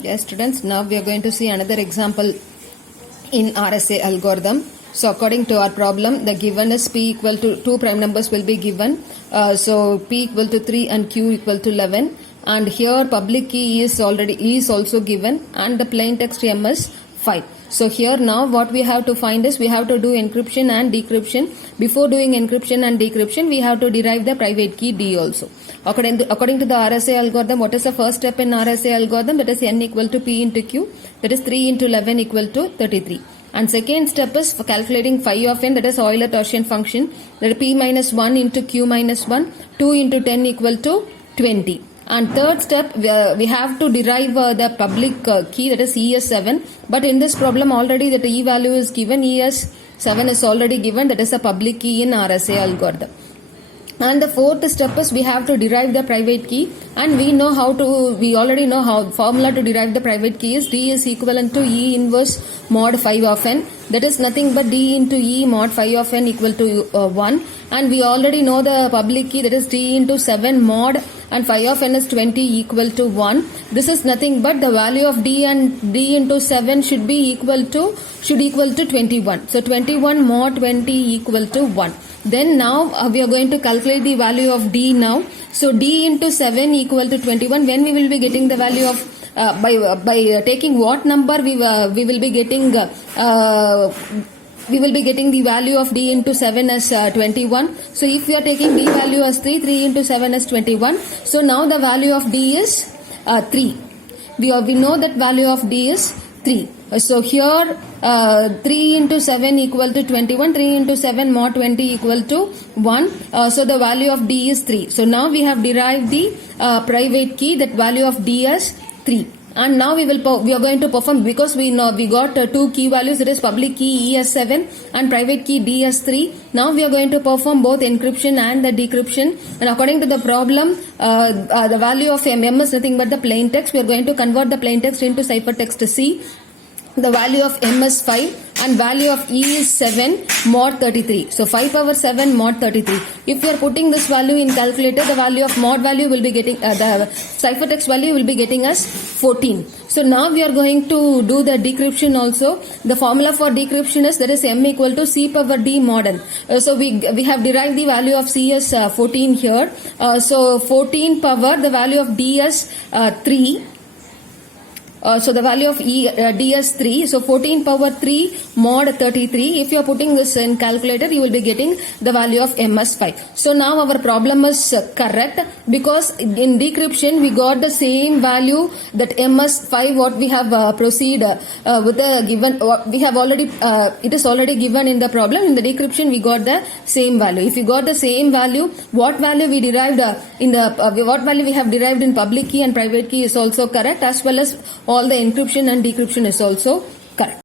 Yes, students, now we are going to see another example in RSA algorithm. So according to our problem, the given is P equal to 2 prime numbers will be given. So P equal to 3 and Q equal to 11. And here public key is also given, and the plain text M is 5. So here now what we have to find is we have to do encryption and decryption. Before doing encryption and decryption, we have to derive the private key D also. According to the RSA algorithm, what is the first step in RSA algorithm? That is N equal to P into Q. That is 3 into 11 equal to 33. And second step is for calculating phi of n, that is Euler-Torsion function. That is P minus 1 into Q minus 1. 2 into 10 equal to 20. And third step, we have to derive the public key, that is ES7. But in this problem already that E value is given, ES7 is already given, that is a public key in RSA algorithm. And the fourth step is we have to derive the private key, and we already know how formula to derive the private key is D is equivalent to E inverse mod phi of n. That is nothing but D into E mod phi of n equal to 1. And we already know the public key, that is D into 7 mod and phi of n is 20 equal to 1. This is nothing but the value of D, and D into 7 should equal to 21. So 21 mod 20 equal to 1. Then now we are going to calculate the value of D now. So D into 7 equal to 21. When we will be getting the value of by taking what number we will be getting the value of D into 7 as 21. So if we are taking D value as 3 into 7 is 21. So now the value of D is 3. We know that value of D is 3. So here 3 into 7 equal to 21. 3 into 7 mod 20 equal to 1. So the value of D is 3. So now we have derived the private key, that value of D as 3. And now we are going to perform, because we got two key values, it is public key ES7 and private key D as 3. Now we are going to perform both encryption and the decryption. And according to the problem, the value of M is nothing but the plain text. We are going to convert the plain text into ciphertext C. The value of M is 5 and value of E is 7 mod 33. So 5 power 7 mod 33. If we are putting this value in calculator, the value of mod value will be getting, the ciphertext value will be getting us 14. So now we are going to do the decryption also. The formula for decryption is, that is M equal to C power D mod n. So we have derived the value of C as 14 here. So 14 power, the value of D as 3. So the value of D is 3. So 14 power 3 mod 33. If you are putting this in calculator, you will be getting the value of M as 5. So now our problem is correct, because in decryption we got the same value, that M as 5 what we have proceed with the given, we have already, it is already given in the problem. In the decryption we got the same value. If we got the same value, what value we derived what value we have derived in public key and private key is also correct, as well as all the encryption and decryption is also correct.